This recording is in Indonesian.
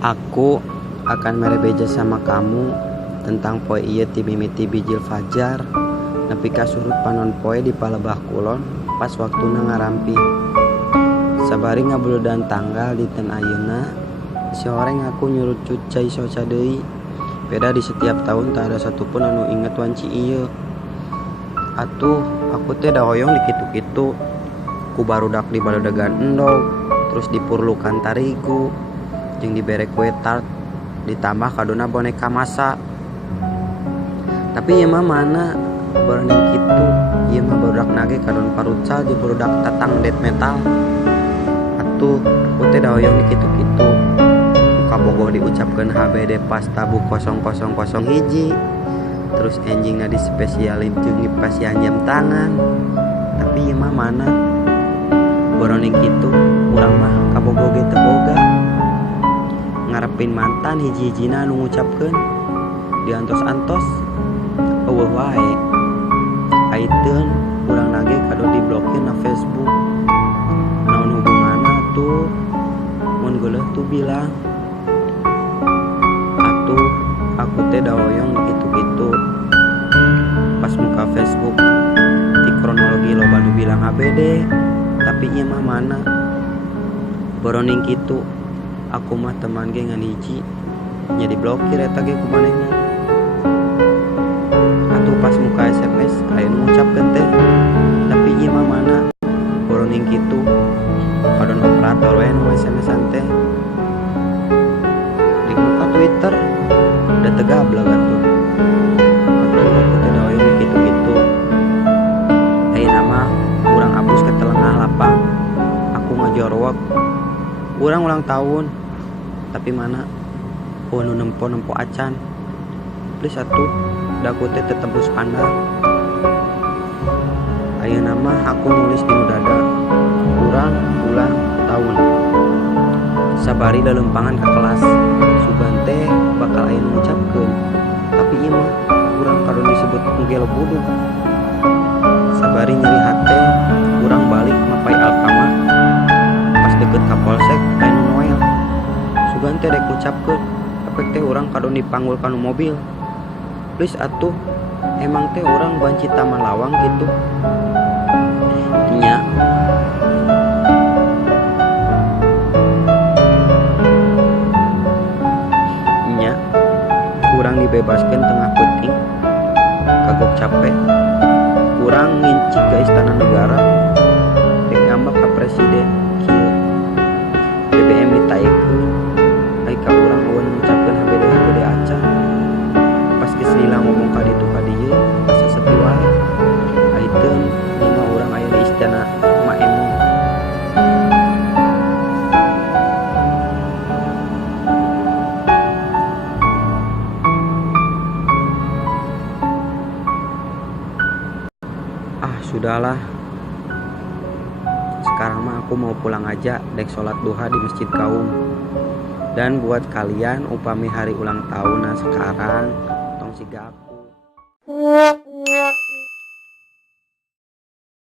Aku akan merebeja sama kamu tentang poe ieu ti mimiti bijil fajar nepi ka surut panon poe di palebah kulon pas waktuna ngarampi. Sabari ngabuludan tanggal di ten ayeuna, si horeng aku nyurut cucai soca deui. Beda di setiap tahun tak ada satupun anu inget wanci ieu. Atuh, aku teh da hoyong di kitu-kitu. Ku barudak di baledagan endog, terus dipurlukan tarigu, jeung dibere kue tart, ditambah kadona boneka masa. Tapi ieu mah mana bareng kitu, ieu mah barudak nage kadon parucal di barudak tatang death metal. Atuh, aku teh da hoyong di kitu-kitu. Kabogoh diucapkeun HBD pas tabu 0001, terus enjingna dispesialin jeung dipasihan jam tangan. Tapi ieu mah mana boroning kitu, urang mah kabogoh ge teu boga. Ngarepin mantan hiji-hijina anu ngucapkeun diantos-antos eueuh wae. Aiteun urang nage kado diblokir na Facebook. Naon hubunganna tuh? Mun geuleuh tuh bilang. Atuh, aku teh da hoyong kitu-kitu. Pas muka Facebook di kronologi loba nu bilang ABD, tapi ieu mah mana boroning kitu. Aku mah teman ge ngan hiji nya diblokir eta ge ku manehna. Atuh pas muka SMS aya nu ngucapkeun teh, tapi ieu mah mana boroning kitu. Kadon operator we nu SMS-an teh. Di muka Twitter udah tegablag atuh. Atuh aku teh da hoyong kitu-kitu. Ayeuna mah urang abus ke telengah lapang. Aku ngajorwok. Urang ulang tahun. Tapi mana nu nempo acan. Please atuh, da aku teh tetembus pandang. Ayeuna mah aku nulis di dada urang ulang tahun. Sabari da lempangan ka kelas, sugan teh bakal aya nu ngucapkeun. Tapi ieu mah urang kadon disebut ngelo buduk. Sabari nyeri hate, urang balik mapai Alfamart. Pas deket ka polsek aya nu noel. Sugan teh dek ngucapkeun, apek teh urang kadon dipanggul kana mobil. Please atuh, emang teh urang banci taman lawang gitu. Nya. Nya. Urang dibebaskeun tengah peuting. Kagok capek. Urang ngincik ke istana negara. Dek ngambak ka presiden kieu. BBM ditaekeun. Ai ka urang eueun ngucapkeun HBD acan. Pas geus lila ngomong ka ditu ka dieu, asa sepi wae. Aiteun lima urang aya di istana Maemu. Sudahlah. Sekarang mah aku mau pulang aja, dek sholat duha di masjid kaum. Dan buat kalian upami hari ulang tahun sekarang, tong siga aku.